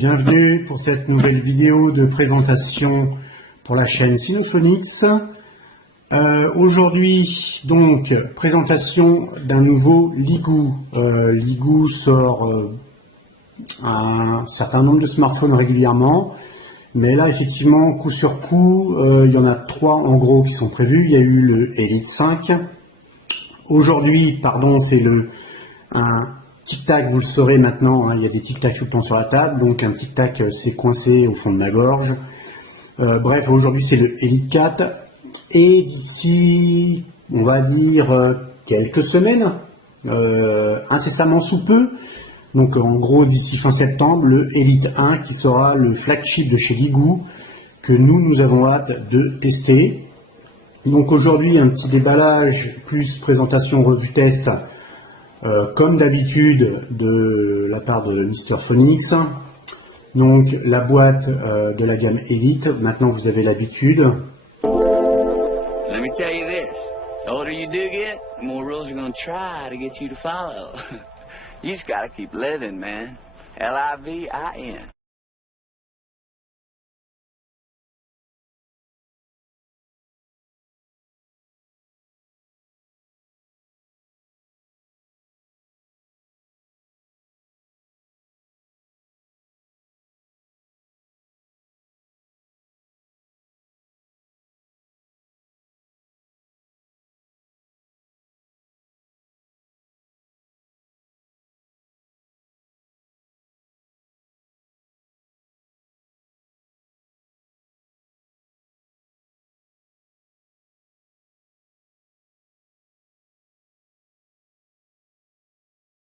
Bienvenue pour cette nouvelle vidéo de présentation pour la chaîne Sinophonics. Aujourd'hui, donc, présentation d'un nouveau Ligoo. Ligoo sort un certain nombre de smartphones régulièrement, mais là, effectivement, coup sur coup, il y en a trois en gros qui sont prévus. Il y a eu le Elite 5. Aujourd'hui, pardon, c'est un tic-tac, vous le saurez maintenant, hein, il y a des tic-tac tout le temps sur la table, donc un tic-tac s'est coincé au fond de ma gorge. Bref, aujourd'hui c'est le Elite 4, et d'ici, on va dire, quelques semaines, incessamment sous peu, donc en gros d'ici fin septembre, le Elite 1 qui sera le flagship de chez Ligoo, que nous avons hâte de tester. Donc aujourd'hui, un petit déballage plus présentation revue test, comme d'habitude de la part de Mr. Phonics. Donc la boîte de la gamme Elite, maintenant vous avez l'habitude. Let me tell you this, the older you do get, the more rules are going to try to get you to follow. You just got to keep living, man. L-I-V-I-N.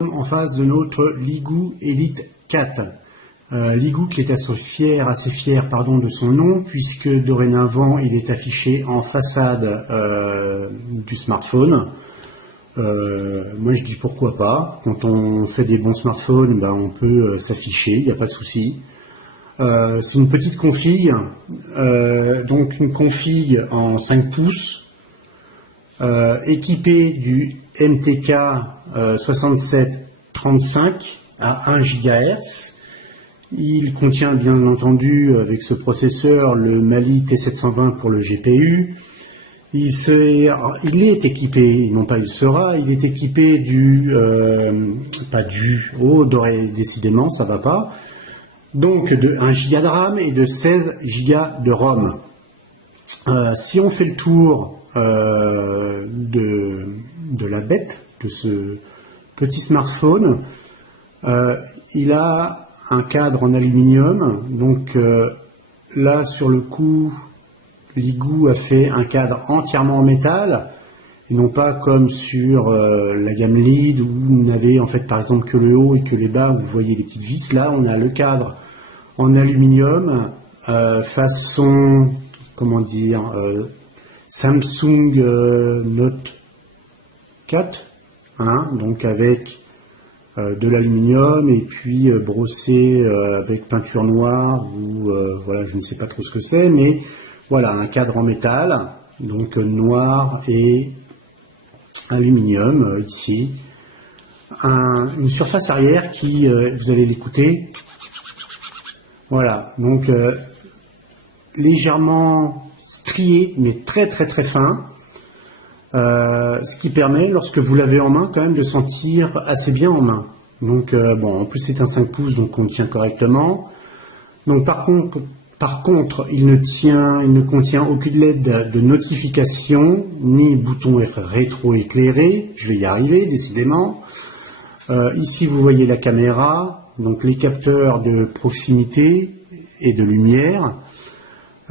En face de notre Ligoo Elite 4. Ligoo qui est assez fier de son nom, puisque dorénavant il est affiché en façade du smartphone. Moi je dis pourquoi pas, quand on fait des bons smartphones, ben, on peut s'afficher, il n'y a pas de souci. C'est une petite config, donc une config en 5 pouces, équipée du MTK 6735 à 1 GHz. Il contient bien entendu avec ce processeur le Mali T720 pour le GPU. Il est équipé, non pas il sera, il est équipé décidément ça va pas, donc de 1 Go de RAM et de 16 Go de ROM. Si on fait le tour de la bête, de ce petit smartphone, il a un cadre en aluminium, donc là sur le coup Ligoo a fait un cadre entièrement en métal, et non pas comme sur la gamme Lead où on avait en fait par exemple que le haut et que les bas où vous voyez les petites vis. Là on a le cadre en aluminium façon, comment dire, Samsung Note 4, hein, donc avec de l'aluminium et puis brossé avec peinture noire ou voilà, je ne sais pas trop ce que c'est, mais voilà, un cadre en métal, donc noir et aluminium ici. Une surface arrière qui, vous allez l'écouter, voilà, donc légèrement strié, mais très fin. Ce qui permet, lorsque vous l'avez en main, quand même de sentir assez bien en main. Donc bon, en plus c'est un 5 pouces, donc on le tient correctement. Donc par contre, il ne contient aucune LED de notification, ni bouton rétro-éclairé. Je vais y arriver, décidément. Ici, vous voyez la caméra, donc les capteurs de proximité et de lumière.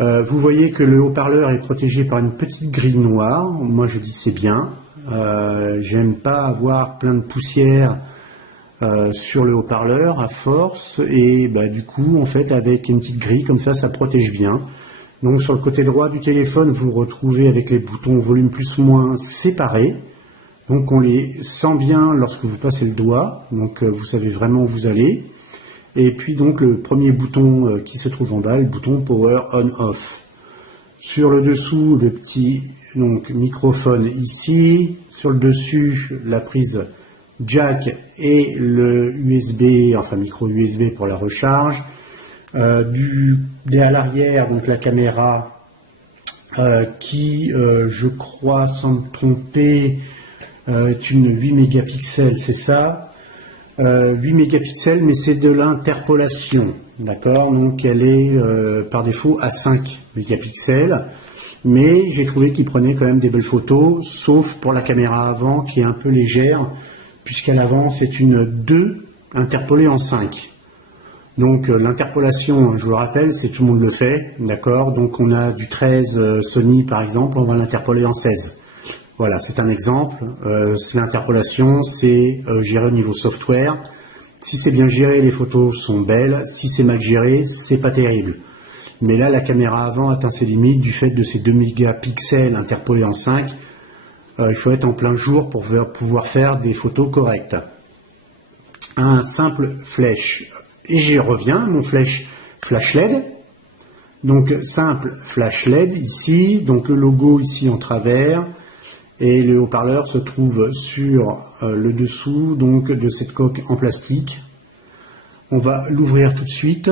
Vous voyez que le haut-parleur est protégé par une petite grille noire. Moi je dis c'est bien. J'aime pas avoir plein de poussière sur le haut-parleur à force, et bah, du coup en fait avec une petite grille comme ça protège bien. Donc sur le côté droit du téléphone vous retrouvez avec les boutons volume plus moins séparés. Donc on les sent bien lorsque vous passez le doigt. Donc vous savez vraiment où vous allez. Et puis donc le premier bouton qui se trouve en bas, le bouton Power On/Off. Sur le dessous, le petit microphone ici. Sur le dessus, la prise jack et le USB, enfin micro USB pour la recharge. à l'arrière, donc la caméra qui, je crois, sans me tromper, est une 8 mégapixels, c'est ça, 8 mégapixels, mais c'est de l'interpolation, d'accord, donc elle est par défaut à 5 mégapixels, mais j'ai trouvé qu'il prenait quand même des belles photos, sauf pour la caméra avant qui est un peu légère, puisqu'à l'avant c'est une 2 interpolée en 5. Donc l'interpolation, je vous le rappelle, c'est tout le monde le fait, d'accord. Donc on a du 13 Sony par exemple, on va l'interpoler en 16. Voilà, c'est un exemple. L'interpolation, c'est géré au niveau software. Si c'est bien géré, les photos sont belles. Si c'est mal géré, c'est pas terrible. Mais là, la caméra avant atteint ses limites du fait de ces 2 mégapixels interpolés en 5. Il faut être en plein jour pour pouvoir faire des photos correctes. Un simple flèche. Et j'y reviens, mon flash LED. Donc simple flash LED ici, donc le logo ici en travers, et le haut-parleur se trouve sur le dessous donc de cette coque en plastique. On va l'ouvrir tout de suite,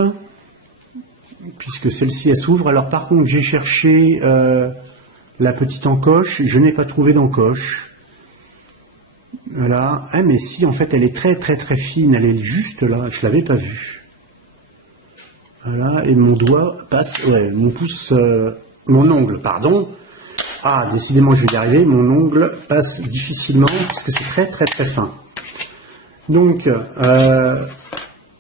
puisque celle-ci elle s'ouvre. Alors par contre j'ai cherché la petite encoche, je n'ai pas trouvé d'encoche. Voilà, ah, mais si, en fait, elle est très très très fine, elle est juste là, je l'avais pas vue. Voilà, et mon doigt passe, ouais, mon pouce, mon ongle, pardon. Ah, décidément, je vais y arriver, mon ongle passe difficilement parce que c'est très très très fin. Donc,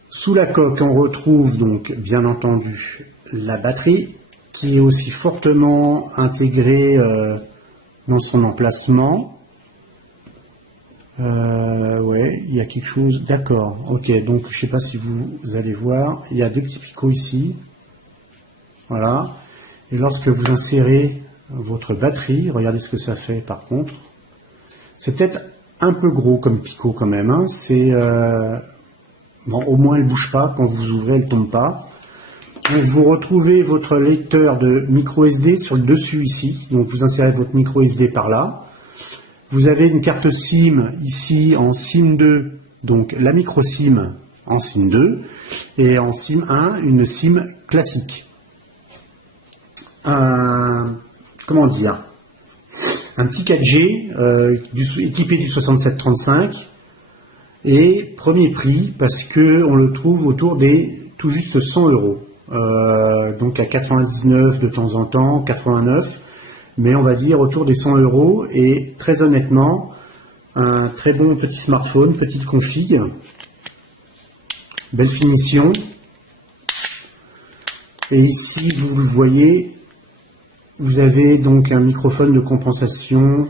sous la coque, on retrouve donc, bien entendu, la batterie qui est aussi fortement intégrée dans son emplacement. Ouais, il y a quelque chose, d'accord, ok, donc je sais pas si vous allez voir, il y a deux petits picots ici, voilà, et lorsque vous insérez votre batterie, regardez ce que ça fait par contre, c'est peut-être un peu gros comme picot quand même, hein. C'est, bon, au moins elle bouge pas, quand vous ouvrez elle tombe pas. Donc vous retrouvez votre lecteur de micro SD sur le dessus ici, donc vous insérez votre micro SD par là. Vous avez une carte SIM ici en SIM 2, donc la micro SIM en SIM 2, et en SIM 1, une SIM classique. Comment dire, un petit 4G équipé du 6735, et premier prix parce que on le trouve autour des tout juste 100 €. Donc à 99 de temps en temps, 89. Mais on va dire autour des 100 €, et très honnêtement, un très bon petit smartphone, petite config, belle finition. Et ici, vous le voyez, vous avez donc un microphone de compensation.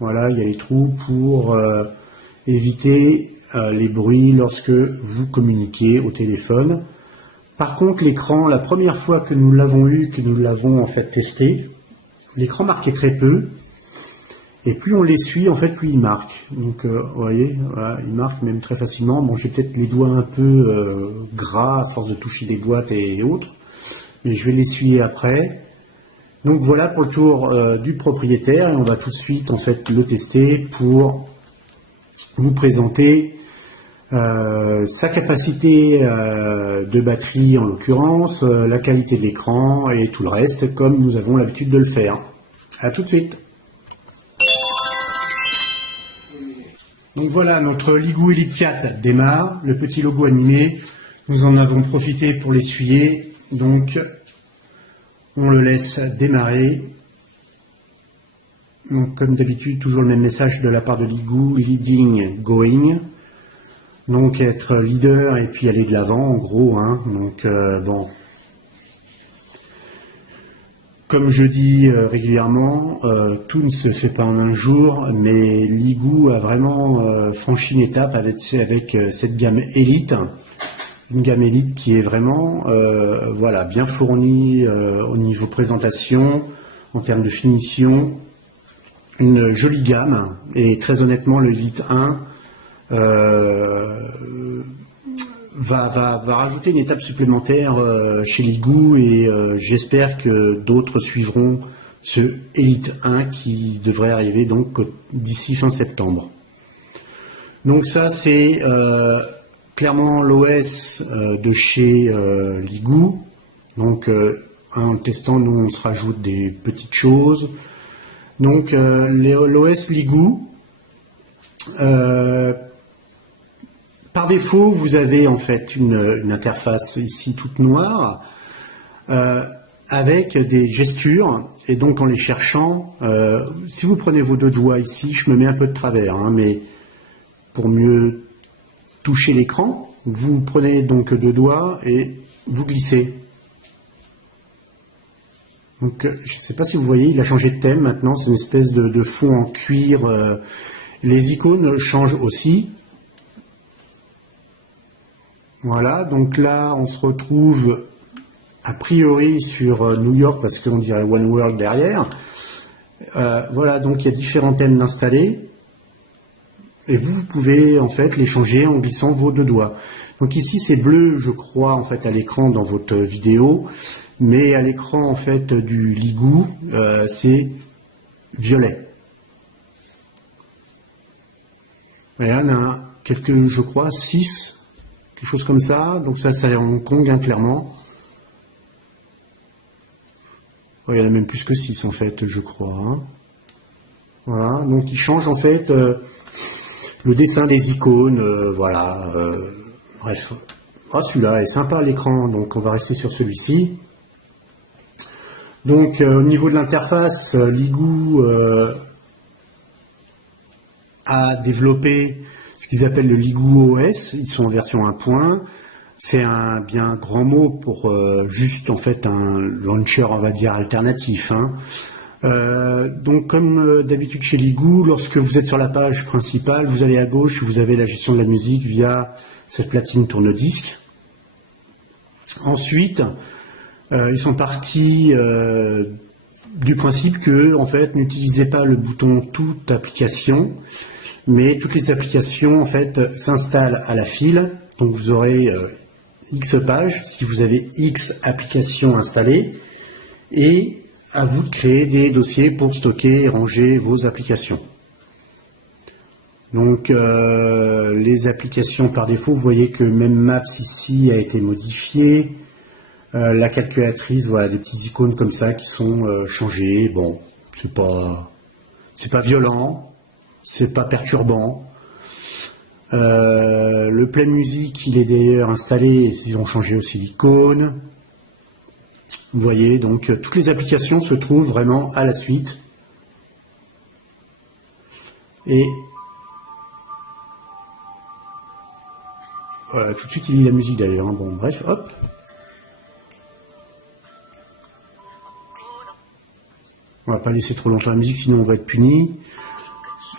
Voilà, il y a les trous pour éviter les bruits lorsque vous communiquez au téléphone. Par contre, l'écran, la première fois que nous l'avons eu, que nous l'avons en fait testé, l'écran marquait très peu, et plus on l'essuie, en fait, plus il marque. Donc, vous voyez, voilà, il marque même très facilement. Bon, j'ai peut-être les doigts un peu gras à force de toucher des boîtes et autres, mais je vais l'essuyer après. Donc voilà pour le tour du propriétaire, et on va tout de suite en fait le tester pour vous présenter sa capacité de batterie en l'occurrence, la qualité de l'écran et tout le reste comme nous avons l'habitude de le faire. A tout de suite. Donc voilà, notre Ligoo Elite 4 démarre, le petit logo animé, nous en avons profité pour l'essuyer, donc on le laisse démarrer. Donc comme d'habitude, toujours le même message de la part de Ligoo, leading, going. Donc être leader et puis aller de l'avant en gros, hein. Donc bon, comme je dis régulièrement, tout ne se fait pas en un jour, mais Ligoo a vraiment franchi une étape avec cette gamme Elite, une gamme Elite qui est vraiment voilà, bien fournie au niveau présentation, en termes de finition, une jolie gamme, et très honnêtement le Elite 1 va rajouter une étape supplémentaire chez Ligoo, et j'espère que d'autres suivront ce Elite 1 qui devrait arriver donc d'ici fin septembre. Donc ça c'est clairement l'OS de chez Ligoo. Donc en testant, nous on se rajoute des petites choses. Donc l'OS Ligoo, par défaut, vous avez en fait une interface ici toute noire avec des gestures, et donc en les cherchant, si vous prenez vos deux doigts ici, je me mets un peu de travers, hein, mais pour mieux toucher l'écran, vous prenez donc deux doigts et vous glissez. Donc je ne sais pas si vous voyez, il a changé de thème maintenant, c'est une espèce de fond en cuir. Les icônes changent aussi. Voilà, donc là on se retrouve a priori sur New York parce qu'on dirait One World derrière. Voilà, donc il y a différents thèmes d'installer. Et vous pouvez en fait les changer en glissant vos deux doigts. Donc ici c'est bleu, je crois, en fait à l'écran dans votre vidéo, mais à l'écran en fait du Ligoo, c'est violet. Voilà, on a quelques, je crois, 6, quelque chose comme ça. Donc ça c'est Hong Kong, hein, clairement. Oh, il y en a même plus que 6 en fait, je crois. Hein. Voilà, donc il change en fait le dessin des icônes, voilà. Bref, ah, celui-là est sympa à l'écran, donc on va rester sur celui-ci. Donc au niveau de l'interface, Ligoo a développé ce qu'ils appellent le Ligoo OS. Ils sont en version 1. C'est un bien grand mot pour juste en fait un launcher, on va dire, alternatif. Hein. Donc comme d'habitude chez Ligoo, lorsque vous êtes sur la page principale, vous allez à gauche, vous avez la gestion de la musique via cette platine tourne-disque. Ensuite, ils sont partis du principe que en fait n'utilisez pas le bouton toute application, mais toutes les applications en fait s'installent à la file. Donc vous aurez X pages si vous avez X applications installées, et à vous de créer des dossiers pour stocker et ranger vos applications. Donc les applications par défaut, vous voyez que même Maps ici a été modifié. La calculatrice, voilà, des petites icônes comme ça qui sont changées. Bon, c'est pas violent, c'est pas perturbant. Le Play Music, il est d'ailleurs installé, ils ont changé aussi l'icône. Vous voyez, donc toutes les applications se trouvent vraiment à la suite. Et voilà, tout de suite il lit la musique d'ailleurs. Bon, bref, hop. On va pas laisser trop longtemps la musique, sinon on va être puni.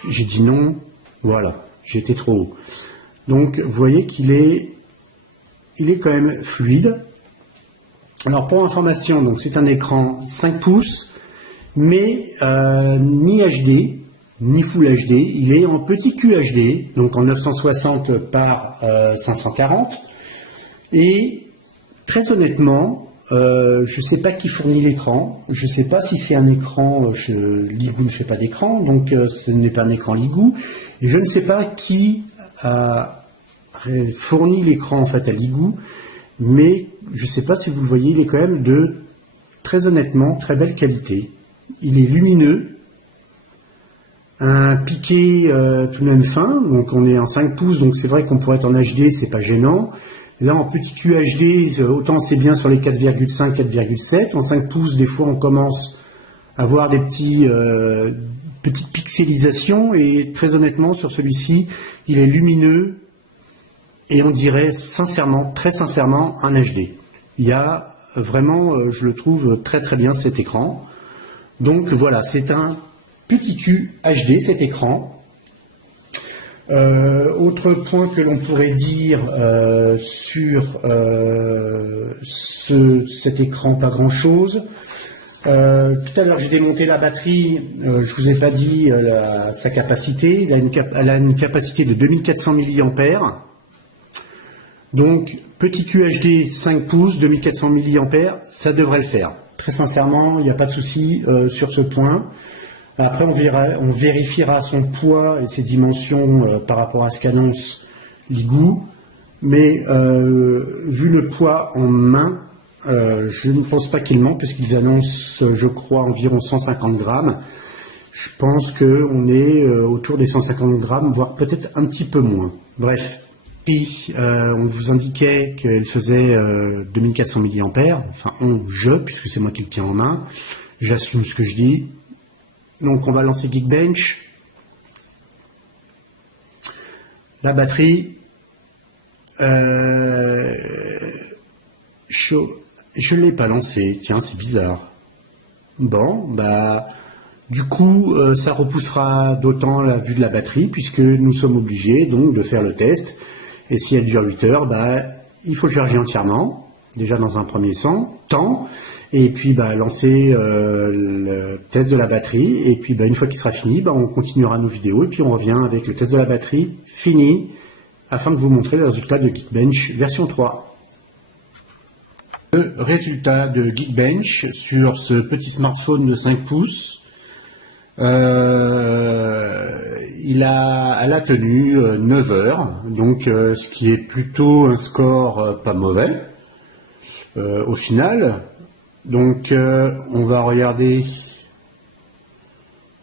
J'ai dit non. Voilà, j'ai été trop haut. Donc, vous voyez qu'il est quand même fluide. Alors, pour information, donc c'est un écran 5 pouces, mais ni HD, ni Full HD. Il est en petit QHD, donc en 960 par 540. Et très honnêtement, je ne sais pas qui fournit l'écran. Je ne sais pas si c'est un écran. Ligoo ne fait pas d'écran, donc ce n'est pas un écran Ligoo. Et je ne sais pas qui a fourni l'écran en fait à Ligoo, mais je ne sais pas si vous le voyez, il est quand même de, très honnêtement, très belle qualité. Il est lumineux, un piqué tout de même fin, donc on est en 5 pouces, donc c'est vrai qu'on pourrait être en HD, c'est pas gênant. Là en petit QHD, autant c'est bien sur les 4,5, 4,7. En 5 pouces, des fois on commence à voir des petites pixelisations, et très honnêtement sur celui-ci, il est lumineux et on dirait sincèrement, très sincèrement, un HD. Il y a vraiment, je le trouve très très bien cet écran. Donc voilà, c'est un petit QHD cet écran. Autre point que l'on pourrait dire sur cet écran, pas grand chose. Tout à l'heure j'ai démonté la batterie, je vous ai pas dit sa capacité. Elle a une capacité de 2400 mAh. Donc petit QHD 5 pouces, 2400 mAh, ça devrait le faire. Très sincèrement, il n'y a pas de souci sur ce point. Après, on vérifiera son poids et ses dimensions par rapport à ce qu'annonce Ligoo. Mais vu le poids en main, je ne pense pas qu'il manque, parce qu'ils annoncent, je crois, environ 150 grammes. Je pense qu'on est autour des 150 grammes, voire peut-être un petit peu moins. Bref, puis on vous indiquait qu'elle faisait 2400 mAh, enfin puisque c'est moi qui le tiens en main, j'assume ce que je dis. Donc on va lancer Geekbench. La batterie, je ne l'ai pas lancée, tiens, c'est bizarre. Bon, bah, du coup, ça repoussera d'autant la vue de la batterie, puisque nous sommes obligés donc de faire le test. Et si elle dure 8 heures, bah, il faut le charger entièrement, déjà dans un premier temps, et puis bah, lancer le test de la batterie. Et puis bah, une fois qu'il sera fini, bah, on continuera nos vidéos, et puis on revient avec le test de la batterie fini, afin de vous montrer le résultat de Geekbench version 3. Le résultat de Geekbench sur ce petit smartphone de 5 pouces, elle a tenu 9 heures, donc ce qui est plutôt un score pas mauvais au final. Donc on va regarder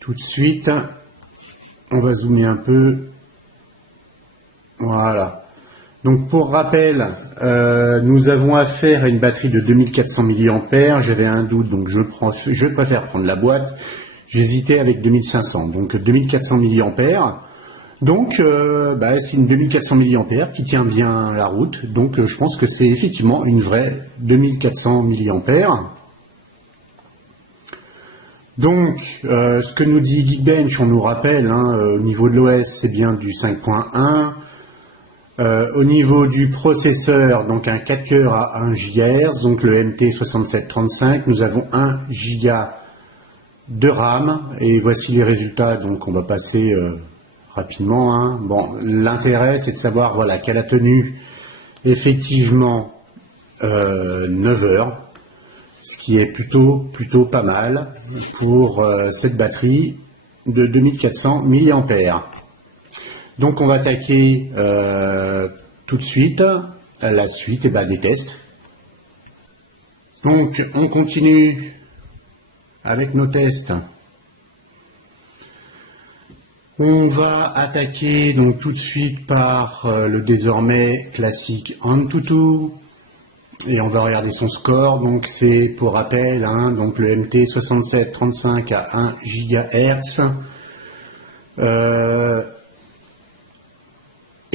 tout de suite, on va zoomer un peu. Voilà. Donc pour rappel, nous avons affaire à une batterie de 2400 mAh. J'avais un doute, donc je préfère prendre la boîte. J'hésitais avec 2500, donc 2400 mAh. Donc c'est une 2400 mAh qui tient bien la route. Donc je pense que c'est effectivement une vraie 2400 mAh. Donc ce que nous dit Geekbench, on nous rappelle, au niveau de l'OS, c'est bien du 5.1. Au niveau du processeur, donc un 4 cœurs à 1 GHz, donc le MT6735, nous avons 1 Go de RAM, et voici les résultats, donc on va passer rapidement. Bon, l'intérêt c'est de savoir voilà, qu'elle a tenu effectivement 9 heures, ce qui est plutôt pas mal pour cette batterie de 2400 mAh. Donc on va attaquer tout de suite la suite des tests. Donc on continue avec nos tests. On va attaquer donc tout de suite par le désormais classique Antutu, et on va regarder son score. Donc c'est pour rappel donc le MT6735 à 1 GHz.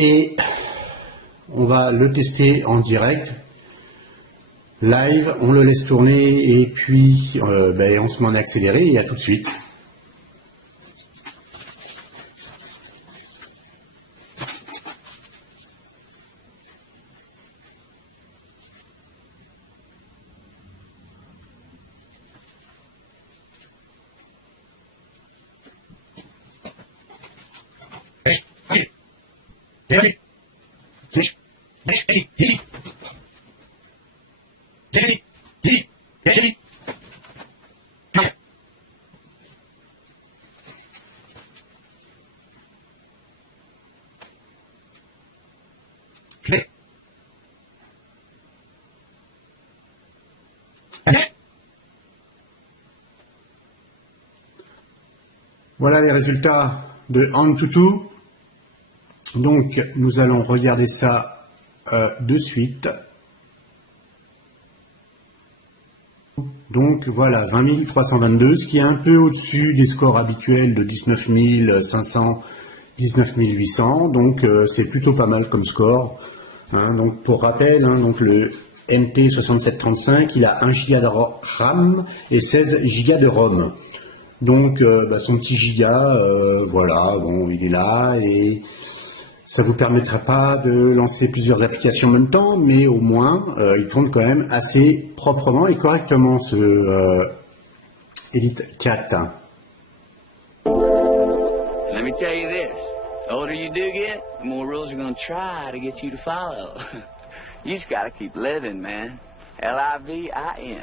Et on va le tester en direct, live, on le laisse tourner et puis on se met en accéléré et à tout de suite. Voilà les résultats de Antutu. Donc nous allons regarder ça de suite. Donc voilà, 20 322, ce qui est un peu au-dessus des scores habituels de 19 500, 19 800. Donc c'est plutôt pas mal comme score. Donc pour rappel, donc le MT6735, il a 1 Go de RAM et 16 Go de ROM. Donc son petit giga, voilà, bon, il est là et ça vous permettra pas de lancer plusieurs applications en même temps, mais au moins il tourne quand même assez proprement et correctement ce Elite 4. Let me tell you this, the older you do get, the more rules are gonna try to get you to follow. You just gotta keep living, man. L-I-V-I-N.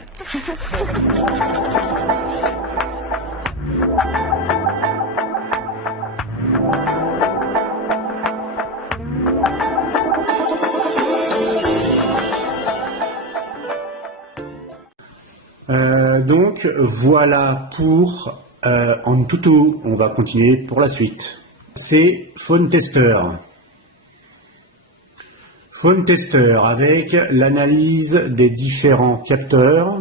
Donc voilà pour Antutu. On va continuer pour la suite. C'est Phone Tester. Phone Tester avec l'analyse des différents capteurs.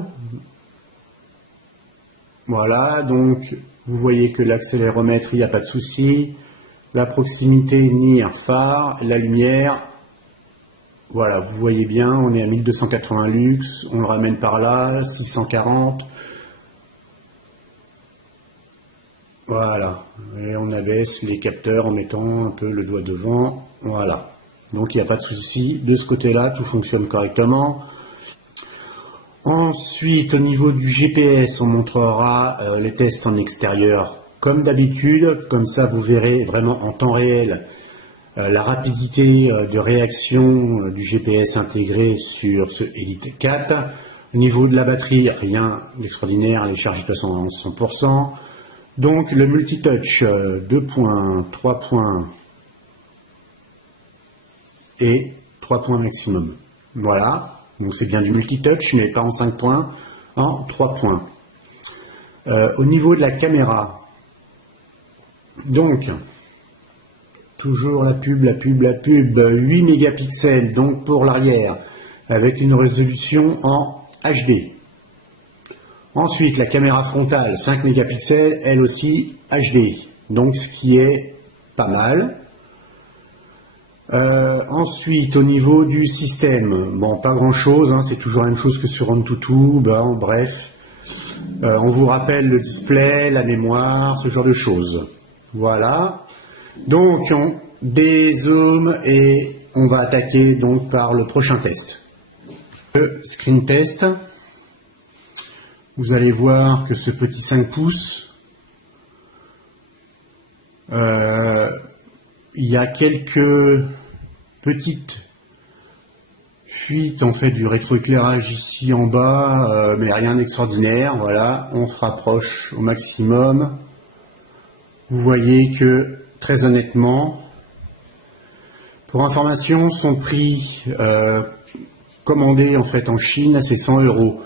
Voilà, donc vous voyez que l'accéléromètre, il n'y a pas de souci. La proximité, NIR, phare, la lumière. Voilà, vous voyez bien, on est à 1280 lux, on le ramène par là, 640. Voilà, et on abaisse les capteurs en mettant un peu le doigt devant. Voilà, donc il n'y a pas de souci. De ce côté-là, tout fonctionne correctement. Ensuite, au niveau du GPS, on montrera les tests en extérieur comme d'habitude. Comme ça, vous verrez vraiment en temps réel la rapidité de réaction du GPS intégré sur ce Elite 4. Au niveau de la batterie, rien d'extraordinaire, les charges de toute façon à 100%. Donc le multitouch 2 points, 3 points et 3 points maximum. Voilà, donc c'est bien du multitouch, mais pas en 5 points, en 3 points. Au niveau de la caméra, donc toujours la pub, 8 mégapixels donc pour l'arrière, avec une résolution en HD. Ensuite, la caméra frontale, 5 mégapixels, elle aussi HD, donc ce qui est pas mal. Ensuite, au niveau du système, bon, pas grand chose, hein, c'est toujours la même chose que sur Antutu, bon, bref. On vous rappelle le display, la mémoire, ce genre de choses. Voilà. Donc, on dézoome et on va attaquer donc par le prochain test. Le screen test. Vous allez voir que ce petit 5 pouces, il y a quelques petites fuites en fait du rétroéclairage ici en bas, mais rien d'extraordinaire. Voilà, on se rapproche au maximum. Vous voyez que très honnêtement, pour information, son prix commandé en fait en Chine, c'est 100 €.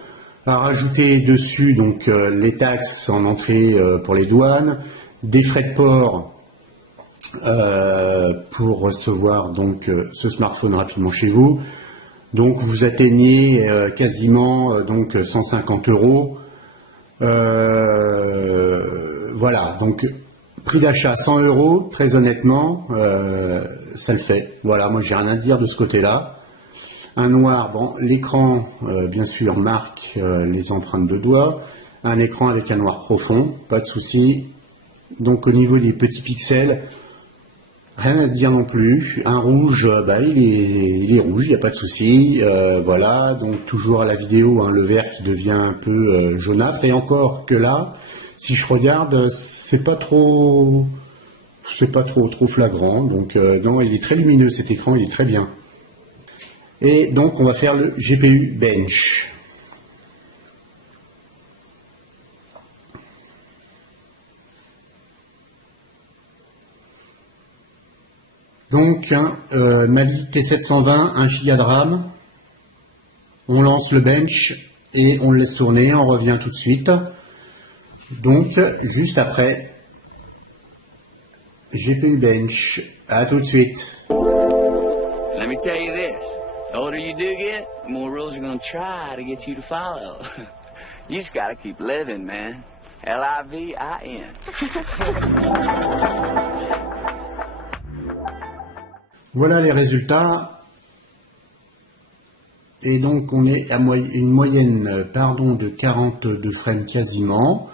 À rajouter dessus donc les taxes en entrée pour les douanes, des frais de port pour recevoir donc ce smartphone rapidement chez vous. Donc vous atteignez quasiment donc 150 €. Voilà, donc prix d'achat 100 €, très honnêtement, ça le fait. Voilà, moi j'ai rien à dire de ce côté-là. Un noir, bon, l'écran, bien sûr, marque les empreintes de doigts. Un écran avec un noir profond, pas de souci. Donc au niveau des petits pixels, rien à dire non plus. Un rouge, bah, il est rouge, il n'y a pas de souci. Voilà, donc toujours à la vidéo, hein, le vert qui devient un peu jaunâtre. Et encore que là, si je regarde, c'est pas trop flagrant. Donc non, il est très lumineux cet écran, il est très bien. Et donc on va faire le GPU Bench. Donc Mali T720, 1 Go de RAM. On lance le bench et on le laisse tourner, on revient tout de suite. Donc juste après GPU Bench. À tout de suite. Let me tell you this. The older you do get, the more rules are gonna try to get you to follow. You just gotta keep living, man. L-I-V-I-N. Voilà les résultats. Et donc on est à une moyenne de 42 frames quasiment.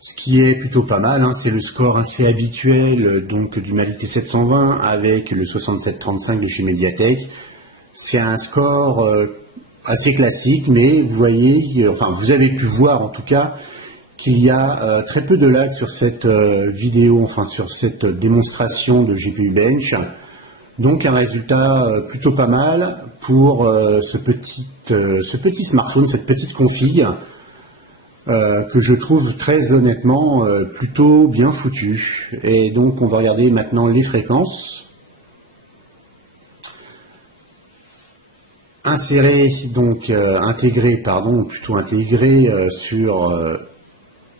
Ce qui est plutôt pas mal, hein. C'est le score assez habituel donc du Mali T720 avec le 6735 de chez Mediatek. C'est un score assez classique, mais vous voyez, enfin vous avez pu voir en tout cas qu'il y a très peu de lag sur cette vidéo, enfin sur cette démonstration de GPU Bench. Donc un résultat plutôt pas mal pour ce petit smartphone, cette petite config. Que je trouve très honnêtement plutôt bien foutu. Et donc on va regarder maintenant les fréquences. insérer, donc intégrer, pardon, plutôt intégrer sur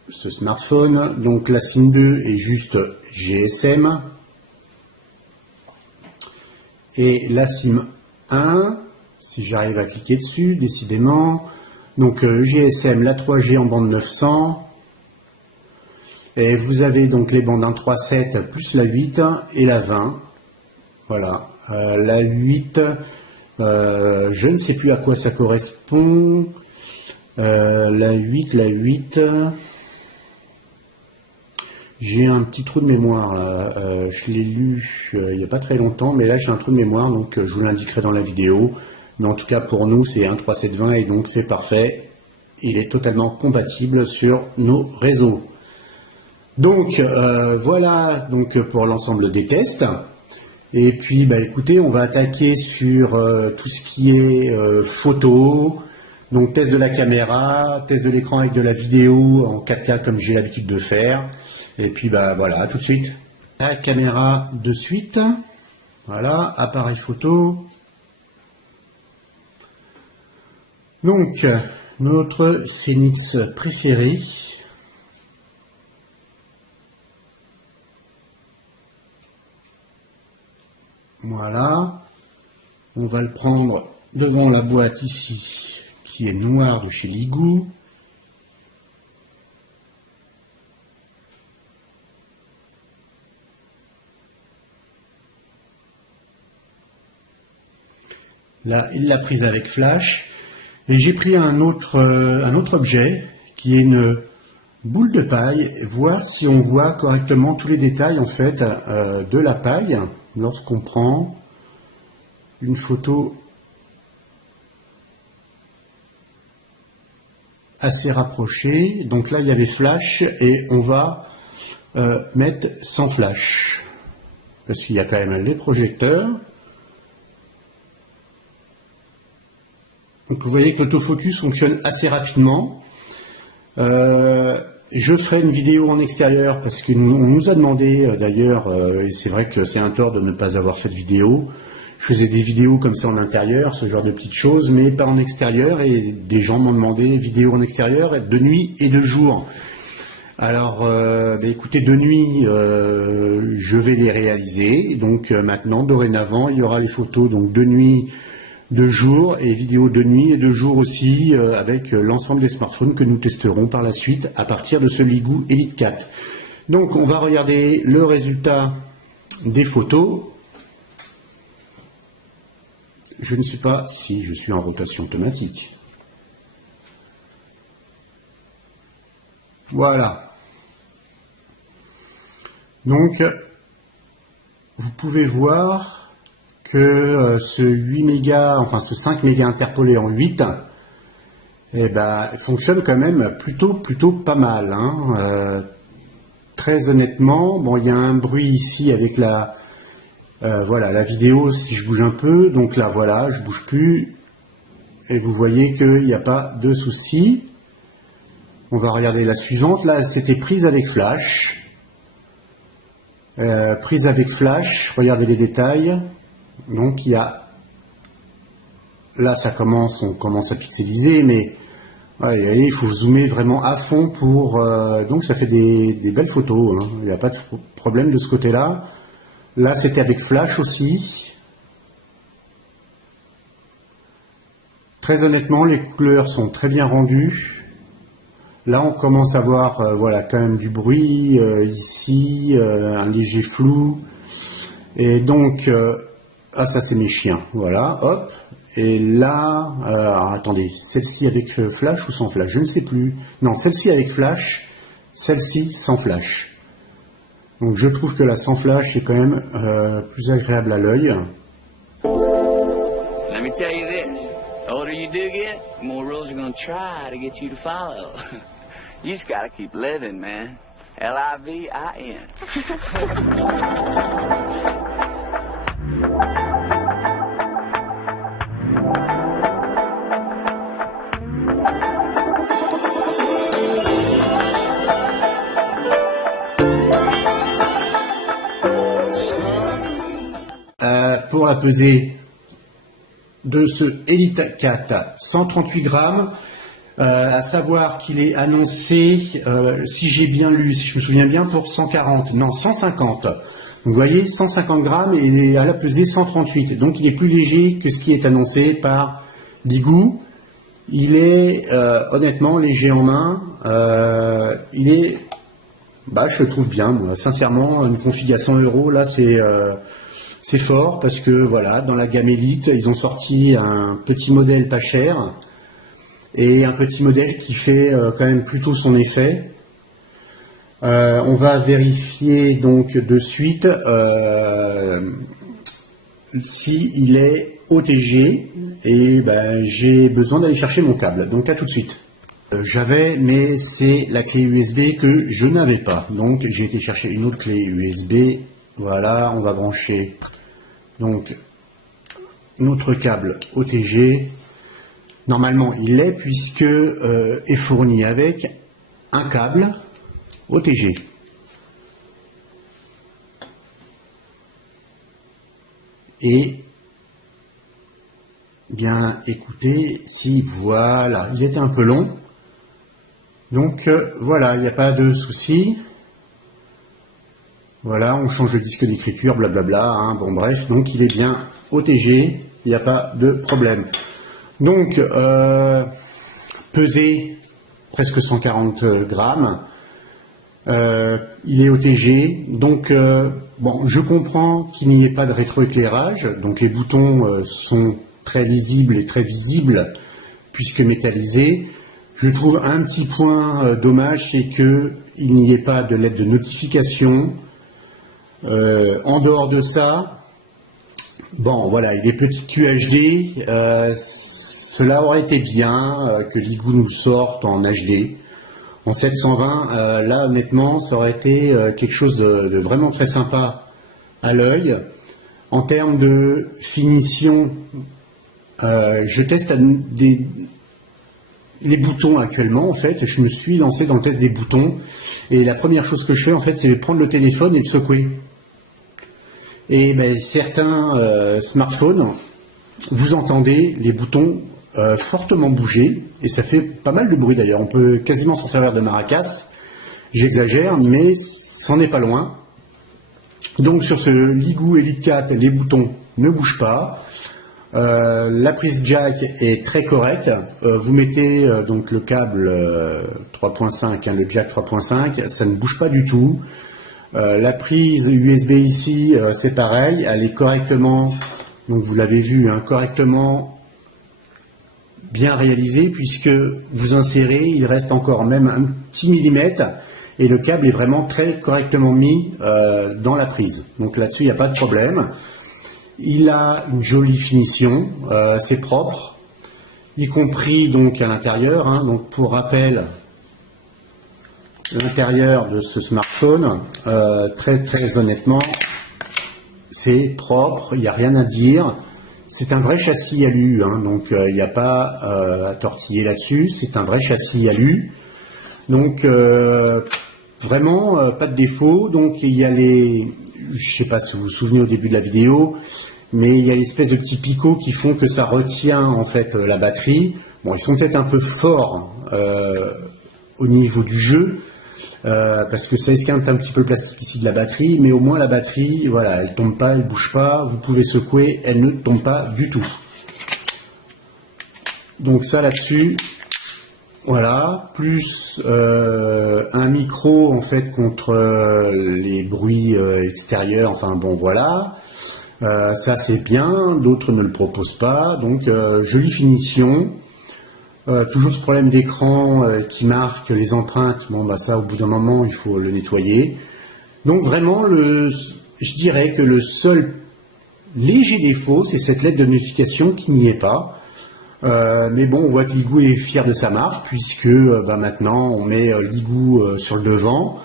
ce smartphone. Donc la SIM 2 est juste GSM. Et la SIM 1, si j'arrive à cliquer dessus, décidément, donc GSM, la 3G en bande 900. Et vous avez donc les bandes 1.3.7 plus la 8 et la 20. Voilà. La 8, je ne sais plus à quoi ça correspond. La 8, j'ai un petit trou de mémoire là. Je l'ai lu il n'y a pas très longtemps, mais là j'ai un trou de mémoire, donc je vous l'indiquerai dans la vidéo. Mais en tout cas pour nous c'est 1.3.7.20 et donc c'est parfait. Il est totalement compatible sur nos réseaux. Donc voilà donc pour l'ensemble des tests. Et puis bah écoutez, on va attaquer sur tout ce qui est photo, donc test de la caméra, test de l'écran avec de la vidéo en 4K comme j'ai l'habitude de faire. Et puis bah voilà, tout de suite. La caméra de suite. Voilà, appareil photo. Donc notre Phoenix préféré. Voilà, on va le prendre devant la boîte ici, qui est noire de chez Ligou. Là, il l'a prise avec flash. Et j'ai pris un autre objet, qui est une boule de paille, voir si on voit correctement tous les détails en fait de la paille. Lorsqu'on prend une photo assez rapprochée, donc là il y avait flash et on va mettre sans flash, parce qu'il y a quand même les projecteurs. Donc vous voyez que l'autofocus fonctionne assez rapidement. Je ferai une vidéo en extérieur parce qu'on nous a demandé d'ailleurs, et c'est vrai que c'est un tort de ne pas avoir fait de vidéo. Je faisais des vidéos comme ça en intérieur, ce genre de petites choses, mais pas en extérieur, et des gens m'ont demandé vidéo en extérieur de nuit et de jour. Alors écoutez, de nuit je vais les réaliser, donc maintenant dorénavant il y aura les photos donc de nuit, de jour et vidéo de nuit et de jour aussi avec l'ensemble des smartphones que nous testerons par la suite à partir de ce Ligou Elite 4. Donc on va regarder le résultat des photos. Je ne sais pas si je suis en rotation automatique. Voilà. Donc vous pouvez voir que ce 8 mégas, enfin ce 5 mégas interpolé en 8, eh ben, fonctionne quand même plutôt pas mal. Hein. Très honnêtement, bon, il y a un bruit ici avec la, voilà, la vidéo si je bouge un peu. Donc là, voilà, je bouge plus. Et vous voyez qu'il n'y a pas de souci. On va regarder la suivante. Là, c'était prise avec flash. Prise avec flash. Regardez les détails. Donc il y a, là ça commence, on commence à pixeliser, mais ouais, il faut zoomer vraiment à fond pour, donc ça fait des belles photos, hein. Il n'y a pas de problème de ce côté-là. Là c'était avec flash aussi. Très honnêtement, les couleurs sont très bien rendues. Là on commence à voir, voilà, quand même du bruit, ici, un léger flou. Et donc, ah ça c'est mes chiens, voilà, hop, et là, alors, attendez, celle-ci avec flash ou sans flash, je ne sais plus, non, celle-ci avec flash, celle-ci sans flash. Donc je trouve que la sans flash est quand même plus agréable à l'œil. Let me tell you this, the older you do get, the more rules are gonna try to get you to follow. You just gotta keep living, man. L-I-V-I-N. Pour la peser, de ce Elite 4 138 grammes, à savoir qu'il est annoncé, si j'ai bien lu, si je me souviens bien, pour 140, non 150. Donc vous voyez, 150 grammes et il est à la pesée 138. Donc il est plus léger que ce qui est annoncé par Ligou. Il est honnêtement léger en main. Il est, je le trouve bien. Moi. Sincèrement, une config à 100 €, là c'est fort parce que voilà, dans la gamme Elite, ils ont sorti un petit modèle pas cher et un petit modèle qui fait quand même plutôt son effet. On va vérifier donc de suite si il est OTG et j'ai besoin d'aller chercher mon câble. Donc à tout de suite. J'avais, mais c'est la clé USB que je n'avais pas. Donc j'ai été chercher une autre clé USB. Voilà, on va brancher donc notre câble OTG. Normalement, il l'est puisque est fourni avec un câble OTG. Et bien écoutez, si voilà, il était un peu long. Donc voilà, il n'y a pas de souci. Voilà, on change le disque d'écriture, blablabla, hein, bon bref, donc il est bien OTG, il n'y a pas de problème. Donc, pesé presque 140 grammes, il est OTG, donc bon, je comprends qu'il n'y ait pas de rétroéclairage, donc les boutons sont très lisibles et très visibles puisque métallisés. Je trouve un petit point dommage, c'est qu'il n'y ait pas de LED de notification. En dehors de ça, bon voilà, il est petit QHD, cela aurait été bien que Ligou nous le sorte en HD, en 720, là honnêtement ça aurait été quelque chose de vraiment très sympa à l'œil. En termes de finition, je teste les boutons actuellement en fait, je me suis lancé dans le test des boutons et la première chose que je fais en fait c'est prendre le téléphone et le secouer. Et certains smartphones, vous entendez les boutons fortement bouger et ça fait pas mal de bruit d'ailleurs, on peut quasiment s'en servir de maracas, j'exagère mais c'en est pas loin. Donc sur ce Ligou Elite 4, les boutons ne bougent pas. La prise jack est très correcte. Vous mettez donc le câble 3.5, le jack 3.5, ça ne bouge pas du tout. La prise USB ici, c'est pareil, elle est correctement, donc vous l'avez vu, hein, correctement bien réalisée puisque vous insérez, il reste encore même un petit millimètre et le câble est vraiment très correctement mis dans la prise. Donc là-dessus, il n'y a pas de problème. Il a une jolie finition, c'est propre, y compris donc à l'intérieur. Hein, donc pour rappel, l'intérieur de ce smartphone, très honnêtement, c'est propre, il n'y a rien à dire. C'est un vrai châssis alu, hein, donc il n'y a pas à tortiller là-dessus. C'est un vrai châssis alu, donc vraiment pas de défaut. Donc il y a les, je sais pas si vous vous souvenez au début de la vidéo, mais il y a l'espèce de petits picots qui font que ça retient en fait la batterie. Bon, ils sont peut-être un peu forts au niveau du jeu, parce que ça esquinte un petit peu le plastique ici de la batterie, mais au moins la batterie, voilà, elle tombe pas, elle bouge pas, vous pouvez secouer, elle ne tombe pas du tout. Donc ça là-dessus, voilà, plus un micro en fait contre les bruits extérieurs, enfin bon voilà. Ça c'est bien, d'autres ne le proposent pas, donc jolie finition. Toujours ce problème d'écran qui marque les empreintes, bon ça au bout d'un moment il faut le nettoyer. Donc vraiment je dirais que le seul léger défaut c'est cette LED de notification qui n'y est pas. Mais bon, on voit que Ligou est fier de sa marque puisque maintenant on met Ligou sur le devant.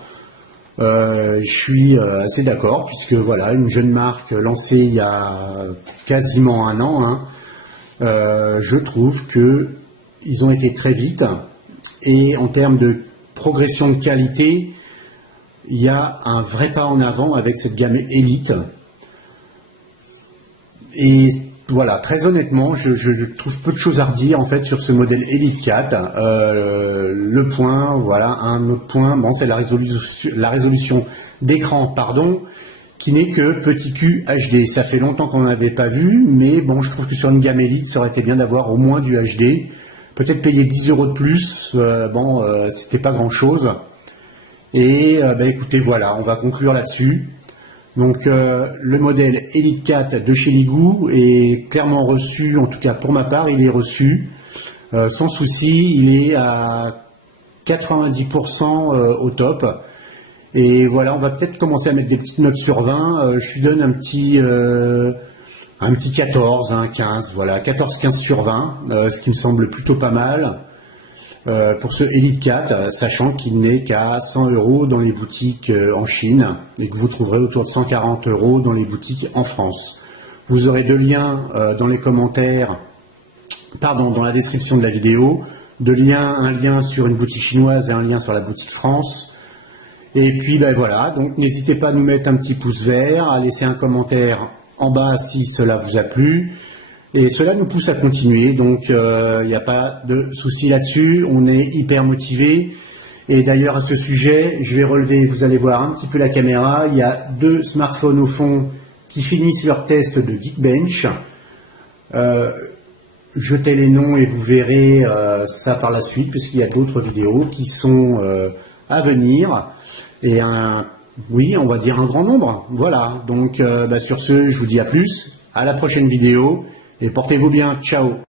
Je suis assez d'accord puisque voilà, une jeune marque lancée il y a quasiment un an, hein, je trouve que ils ont été très vite et en termes de progression de qualité, il y a un vrai pas en avant avec cette gamme Elite. Et voilà, très honnêtement, je trouve peu de choses à redire en fait sur ce modèle Elite 4. Le point, voilà, un autre point, bon, c'est la résolution d'écran, pardon, qui n'est que petit Q HD. Ça fait longtemps qu'on n'avait pas vu, mais bon, je trouve que sur une gamme Elite, ça aurait été bien d'avoir au moins du HD. Peut-être payer 10 € de plus, c'était pas grand-chose. Et écoutez, voilà, on va conclure là-dessus. Donc le modèle Elite 4 de chez Ligou est clairement reçu, en tout cas pour ma part, il est reçu sans souci, il est à 90% au top. Et voilà, on va peut-être commencer à mettre des petites notes sur 20. Je lui donne un petit 14, un 15, voilà, 14-15 sur 20, ce qui me semble plutôt pas mal. Pour ce Elite 4, sachant qu'il n'est qu'à 100 € dans les boutiques en Chine et que vous trouverez autour de 140 € dans les boutiques en France. Vous aurez deux liens dans les commentaires, dans la description de la vidéo, un lien sur une boutique chinoise et un lien sur la boutique France. Et puis voilà, donc n'hésitez pas à nous mettre un petit pouce vert, à laisser un commentaire en bas si cela vous a plu. Et cela nous pousse à continuer, donc il n'y a pas de souci là-dessus, on est hyper motivé. Et d'ailleurs à ce sujet, je vais relever, vous allez voir un petit peu la caméra, il y a deux smartphones au fond qui finissent leur test de Geekbench. Jetez les noms et vous verrez ça par la suite, puisqu'il y a d'autres vidéos qui sont à venir. Et oui, on va dire un grand nombre. Voilà, donc sur ce, je vous dis à plus, à la prochaine vidéo. Et portez-vous bien, ciao!